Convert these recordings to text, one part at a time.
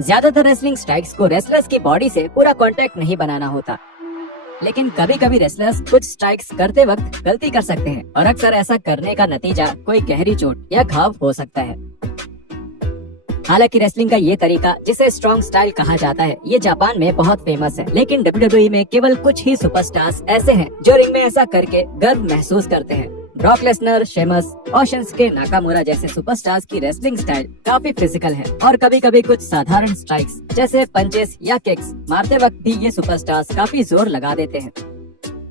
ज्यादातर wrestling strikes को wrestlers की बॉडी से पूरा कांटेक्ट नहीं बनाना होता, लेकिन कभी कभी रेसलर्स कुछ स्ट्राइक्स करते वक्त गलती कर सकते हैं और अक्सर ऐसा करने का नतीजा कोई गहरी चोट या घाव हो सकता है। हालांकि रेसलिंग का ये तरीका, जिसे स्ट्रॉन्ग स्टाइल कहा जाता है, ये जापान में बहुत फेमस है, लेकिन WWE में केवल कुछ ही सुपरस्टार्स ऐसे हैं जो रिंग में ऐसा करके गर्व महसूस करते हैं। ब्रॉक लेसनर, शेमस और शिंसुके नाकामुरा जैसे सुपरस्टार्स की रेसलिंग स्टाइल काफी फिजिकल है और कभी कभी कुछ साधारण स्ट्राइक्स जैसे पंचेस या किक्स मारते वक्त भी ये सुपरस्टार्स काफी जोर लगा देते हैं।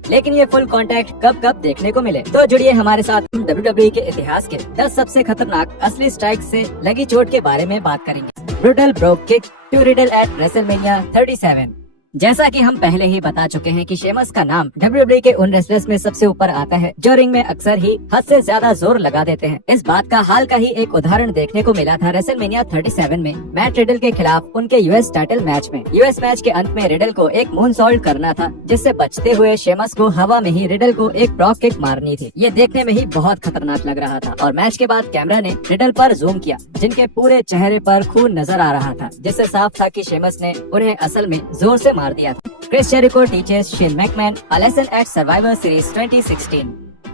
लेकिन ये फुल कांटेक्ट कब कब देखने को मिले, तो जुड़िए हमारे साथ। हम WWE के इतिहास के 10 सबसे खतरनाक असली स्ट्राइक से लगी चोट के बारे में बात करेंगे। Brutal brogue kick to Riddle at WrestleMania 37। जैसा कि हम पहले ही बता चुके हैं कि शेमस का नाम WWE के उन रेसलर्स में सबसे ऊपर आता है जो रिंग में अक्सर ही हद से ज्यादा जोर लगा देते हैं। इस बात का हाल का ही एक उदाहरण देखने को मिला था रेसलमेनिया 37 में मैट रिडल के खिलाफ उनके यूएस टाइटल मैच में। यूएस मैच के अंत में रिडल को एक मूनसॉल्ट करना था, जिससे बचते हुए शेमस को हवा में ही रिडल को एक ब्रॉक किक मारनी थी। ये देखने में ही बहुत खतरनाक लग रहा था और मैच के बाद कैमरा ने रिडल पर जूम किया, जिनके पूरे चेहरे पर खून नजर आ रहा था, जिससे साफ था कि शेमस ने उन्हें असल में जोर से मार दिया था। Chris Jericho teachers Shane McMahon a lesson at Survivor Series 2016।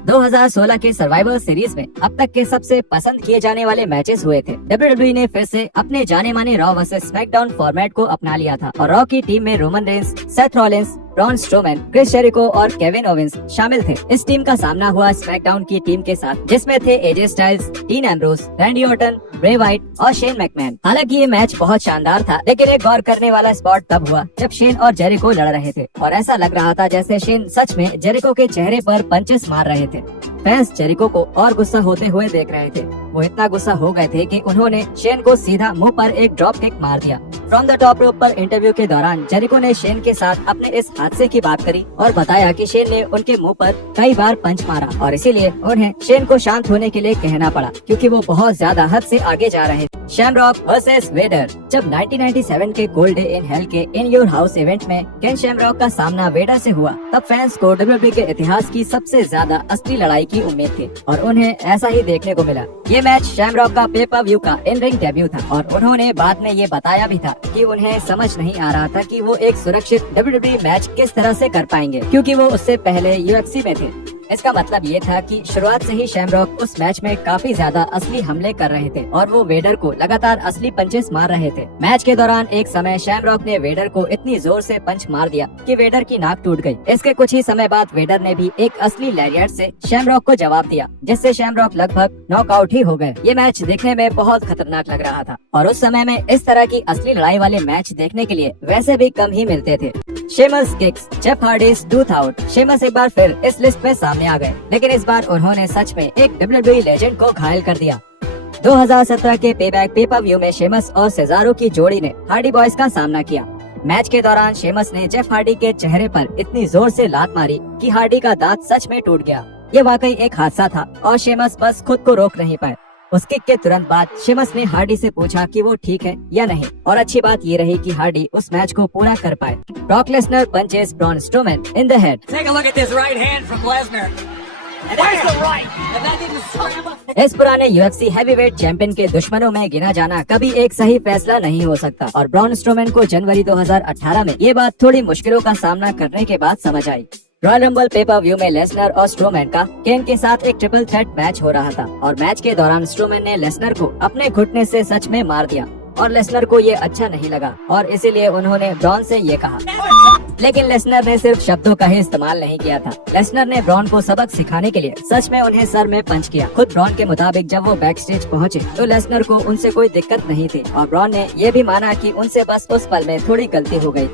2016 के सर्वाइवर सीरीज में अब तक के सबसे पसंद किए जाने वाले मैचेस हुए थे। WWE ने फिर से अपने जाने माने रॉ वर्सेस स्मैकडाउन फॉर्मेट को अपना लिया था और रॉ की टीम में Roman Reigns, Seth Rollins, Braun Strowman, Chris Jericho और केविन ओवेंस शामिल थे। इस टीम का सामना हुआ स्मैकडाउन की टीम के साथ, जिसमें थे AJ Styles, dean Ambrose, Randy Orton, Bray Wyatt और शेन मैकमैन। हालांकि ये मैच बहुत शानदार था, लेकिन एक गौर करने वाला स्पॉट तब हुआ जब शेन और जेरिको लड़ रहे थे और ऐसा लग रहा था जैसे शेन सच में जेरिको के चेहरे पर पंचेस मार रहे थे। फैंस जेरिको को और गुस्सा होते हुए देख रहे थे। वो इतना गुस्सा हो गए थे कि उन्होंने शेन को सीधा मुंह पर एक ड्रॉप किक मार दिया। फ्रॉम द टॉप रोप पर इंटरव्यू के दौरान जेरिको ने शेन के साथ अपने इस हादसे की बात करी और बताया कि शेन ने उनके मुंह पर कई बार पंच मारा और इसीलिए उन्हें शेन को शांत होने के लिए कहना पड़ा, क्योंकि वो बहुत ज्यादा हद से आगे जा रहे थे। Shamrock versus Vader. जब 1997 के गोल्ड डे इन हेल के इन योर हाउस इवेंट में केन शैमरॉक का सामना वेडर से हुआ, तब फैंस को WWE के इतिहास की सबसे ज्यादा असली लड़ाई की उम्मीद थी और उन्हें ऐसा ही देखने को मिला। ये मैच शैमरॉक का पे पर व्यू का इन रिंग डेब्यू था और उन्होंने बाद में ये बताया भी था कि उन्हें समझ नहीं आ रहा था कि वो एक सुरक्षित WWE मैच किस तरह से कर पाएंगे, क्योंकि वो उससे पहले UFC में थे। इसका मतलब ये था कि शुरुआत से ही शैमरॉक उस मैच में काफी ज्यादा असली हमले कर रहे थे और वो वेडर को लगातार असली पंचेस मार रहे थे। मैच के दौरान एक समय शैमरॉक ने वेडर को इतनी जोर से पंच मार दिया कि वेडर की नाक टूट गई। इसके कुछ ही समय बाद वेडर ने भी एक असली लैरिएट से शैमरॉक को जवाब दिया, जिससे शैमरॉक लगभग नॉकआउट ही हो गए। ये मैच देखने में बहुत खतरनाक लग रहा था और उस समय में इस तरह की असली लड़ाई वाले मैच देखने के लिए वैसे भी कम ही मिलते थे। Sheamus kicks, Jeff Hardy's tooth out. Sheamus एक बार फिर इस लिस्ट में सामने आ गए, लेकिन इस बार उन्होंने सच में एक WWE लेजेंड को घायल कर दिया। 2017 के पेबैक पे पर व्यू में शेमस और सेजारो की जोड़ी ने हार्डी बॉयज का सामना किया। मैच के दौरान शेमस ने जेफ हार्डी के चेहरे पर इतनी जोर से लात मारी कि हार्डी का दांत सच में टूट गया। ये वाकई एक हादसा था और शेमस बस खुद को रोक नहीं पाए। उस किक के तुरंत बाद शेमस ने हार्डी से पूछा कि वो ठीक है या नहीं, और अच्छी बात ये रही कि हार्डी उस मैच को पूरा कर पाए। Brock Lesnar punches Braun Strowman in the head. Take a look at this right hand from Lesnar. And that's the right. And that didn't slam. इस पुराने UFC हैवीवेट चैंपियन के दुश्मनों में गिना जाना कभी एक सही फैसला नहीं हो सकता और ब्रॉन स्ट्रोमैन को जनवरी 2018 में ये बात थोड़ी मुश्किलों का सामना करने के बाद समझ आई। रॉयल रंबल पे पर व्यू में लेसनर और स्ट्रोमैन का केन के साथ एक ट्रिपल थ्रेट मैच हो रहा था और मैच के दौरान स्ट्रोमैन ने लेसनर को अपने घुटने से सच में मार दिया और लेसनर को ये अच्छा नहीं लगा और इसीलिए उन्होंने ब्रॉन से ये कहा। लेकिन लेसनर ने सिर्फ शब्दों का ही इस्तेमाल नहीं किया था। लेसनर ने ब्रॉन को सबक सिखाने के लिए सच में उन्हें सर में पंच किया। खुद ब्रॉन के मुताबिक जब वो बैक स्टेज पहुँचे तो लेसनर को उनसे कोई दिक्कत नहीं थी और ब्रॉन ने ये भी माना कि उनसे बस उस पल में थोड़ी गलती हो गई थी।